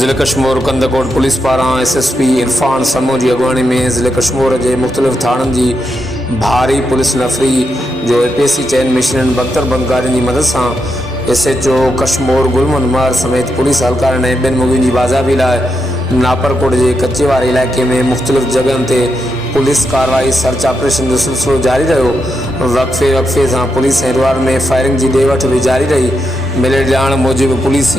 ज़िले कश्मीर कंदकोट पुलिस पारां SSP इरफान समूह की अगवानी में ज़िले कश्मीर के मुख्तलिफ़ थानन की भारी पुलिस नफरी जो APC चैन मिशन बख्तर बंदगारियों की मदद से SHO कश्मीर गुलमन उमर समेत पुलिस एहलकार ने बिन मुगिन की बाज़ाबी लाइ नापरकोट के कच्चे वारे इलाके में मुख्तलिफ़ जगह ते पुलिस कार्रवाई सर्च ऑपरेशन जो सिलसिलो जारी रहो। वक्फे वक्फे से पुलिस एतवार में फायरिंग की ॾे भी जारी रही। मिले ॼाण मूजिब पुलिस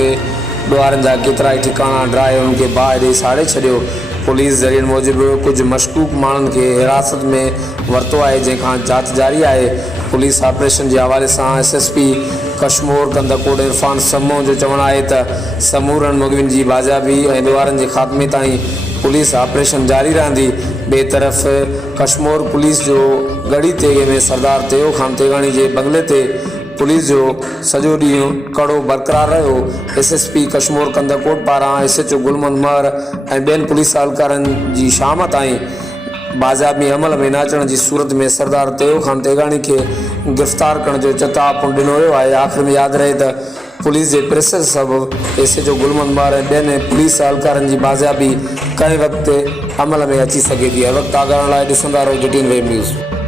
ॾुआरनि जा केतिरा ई ठिकाना ड्राए उनके बाहि ॾेई साड़े छॾियो। पुलिस ज़रिए मूजिब कुछ मशकूक माण्हुनि खे हिरासत में वरितो आहे, जंहिंखां जांच जारी है। पुलिस ऑपरेशन के हवाले से SSP कश्मीर कंदकोट इरफान समूह जो चवण है त समूरन मुगविन की बाज़ाबी और ॾुआरनि के खात्मे ताईं पुलिस ऑपरेशन जारी रहंदी। बे तरफ़ कश्मीर पुलिस जो गढ़ी तेगे में सरदार तेयो खान तेगानी के बंगले ते पुलिस जो सजो ॾींहुं कड़ो बरक़रार रहो। SSP कश्मीर कंदकोट पारां SHO गुलमन उमर और ॿियनि पुलिस एहलकारनि की शाम ताईं बाज़ाबी अमल में न अचण की सूरत में सरदार तेयो खान तेगानी के गिरफ़्तार करण जो चेतावनी ॾिनो वियो आहे। आख़िर में याद रहे त पुलिस के प्रेशर सबब SHO गुलमन उमर और ॿियनि पुलिस एहलकारनि की बाज़ाबी कंहिं वक्त अमल में अची सके थी। वक्त आगाहण लाइ ॾिसंदा रहो JTN वेब न्यूज़।